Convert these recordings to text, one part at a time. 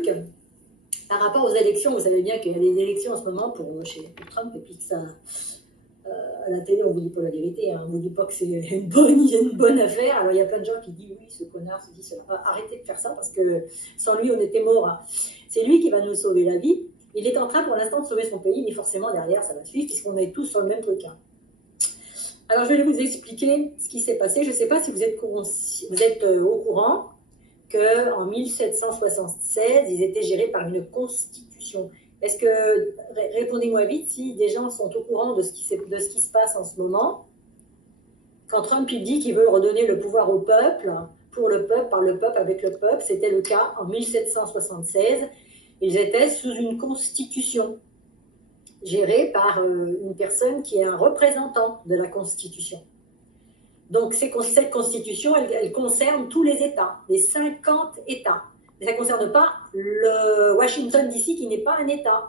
truc par rapport aux élections. Vous savez bien qu'il y a des élections en ce moment pour Trump, et puis que ça, à la télé, on vous dit pas la vérité, hein, on vous dit pas que c'est une bonne affaire. Alors il y a plein de gens qui disent oui, ce connard, ceci, cela. Arrêtez de faire ça parce que sans lui, on était mort. Hein. C'est lui qui va nous sauver la vie. Il est en train pour l'instant de sauver son pays, mais forcément derrière, ça va suivre puisqu'on est tous sur le même truc. Hein. Alors je vais vous expliquer ce qui s'est passé. Je ne sais pas si vous êtes au courant qu'en 1776, ils étaient gérés par une constitution. Est-ce que, répondez-moi vite, si des gens sont au courant de ce qui se passe en ce moment, quand Trump il dit qu'il veut redonner le pouvoir au peuple, pour le peuple, par le peuple, avec le peuple, c'était le cas en 1776, ils étaient sous une constitution gérée par une personne qui est un représentant de la constitution. Donc cette constitution, elle concerne tous les États, les 50 États. Mais ça ne concerne pas le Washington DC qui n'est pas un État.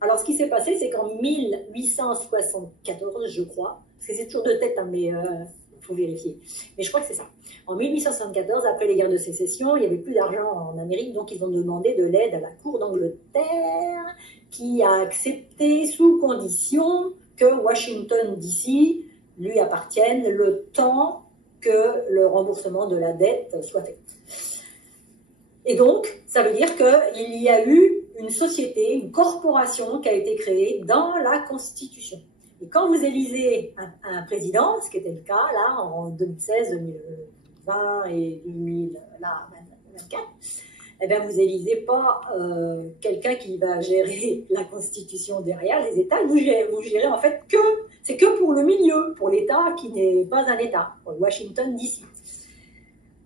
Alors ce qui s'est passé, c'est qu'en 1874, je crois, parce que c'est toujours de tête, hein, mais il faut vérifier. Mais je crois que c'est ça. En 1874, après les guerres de sécession, il n'y avait plus d'argent en Amérique, donc ils ont demandé de l'aide à la cour d'Angleterre, qui a accepté sous condition que Washington DC lui appartienne le temps que le remboursement de la dette soit fait. Et donc, ça veut dire qu'il y a eu une société, une corporation qui a été créée dans la Constitution. Et quand vous élisez un président, ce qui était le cas là en 2016, 2020 et 2024, eh bien vous élisez pas quelqu'un qui va gérer la Constitution derrière les États, vous gérez en fait c'est que pour le milieu, pour l'État qui n'est pas un État, pour Washington DC.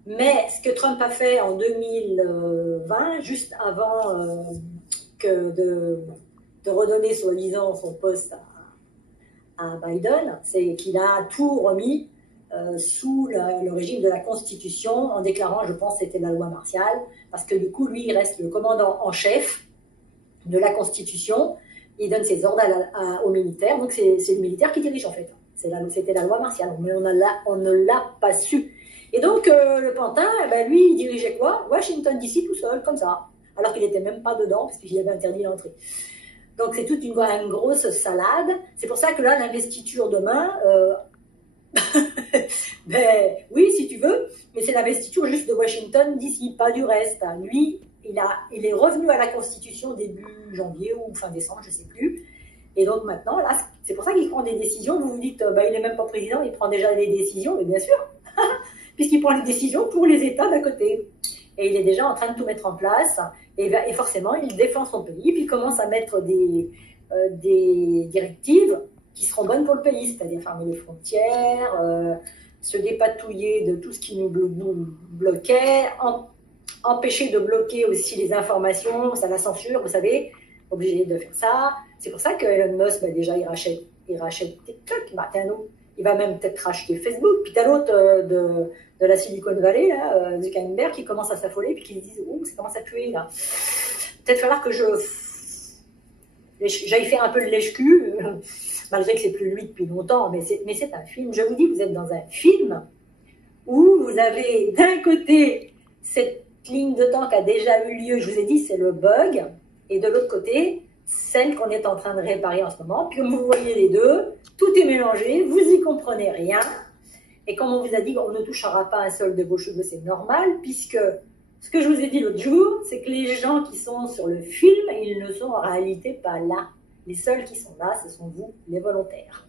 Mais ce que Trump a fait en 2020, juste avant de redonner soi-disant son poste à Biden, c'est qu'il a tout remis sous le régime de la Constitution en déclarant, je pense, c'était la loi martiale, parce que du coup, lui, il reste le commandant en chef de la Constitution, il donne ses ordres aux militaires, donc c'est le militaire qui dirige en fait. C'était la loi martiale, mais on ne l'a pas su. Et donc, le pantin, eh ben, lui, il dirigeait quoi? Washington DC tout seul, comme ça. Alors qu'il n'était même pas dedans, parce qu'il avait interdit l'entrée. Donc, c'est toute une grosse salade. C'est pour ça que là, l'investiture demain, ben, oui, si tu veux, mais c'est l'investiture juste de Washington DC, pas du reste. Lui, il est revenu à la Constitution début janvier ou fin décembre, je ne sais plus. Et donc maintenant, là, c'est pour ça qu'il prend des décisions. Vous vous dites, bah, il n'est même pas président, il prend déjà des décisions, mais bien sûr, puisqu'il prend les décisions pour les États d'à côté. Et il est déjà en train de tout mettre en place, et forcément, il défend son pays, puis il commence à mettre des directives qui seront bonnes pour le pays, c'est-à-dire fermer les frontières, se dépatouiller de tout ce qui nous bloquait, empêcher de bloquer aussi les informations, ça la censure, vous savez, obligé de faire ça. C'est pour ça que Elon Musk, bah, déjà, il rachète TikTok, bah, il va même peut-être racheter Facebook. Puis t'as l'autre de la Silicon Valley, là, Zuckerberg, qui commence à s'affoler, puis qui se disent, oh, ça commence à puer, là. Peut-être falloir que j'aille faire un peu le lèche-cul, malgré que c'est plus lui depuis longtemps, mais c'est un film. Je vous dis, vous êtes dans un film où vous avez d'un côté cette ligne de temps qui a déjà eu lieu, je vous ai dit, c'est le bug, et de l'autre côté, celle qu'on est en train de réparer en ce moment. Puis comme vous voyez les deux, tout est mélangé, vous n'y comprenez rien. Et comme on vous a dit, on ne touchera pas un seul de vos cheveux, c'est normal, puisque ce que je vous ai dit l'autre jour, c'est que les gens qui sont sur le film, ils ne sont en réalité pas là. Les seuls qui sont là, ce sont vous, les volontaires.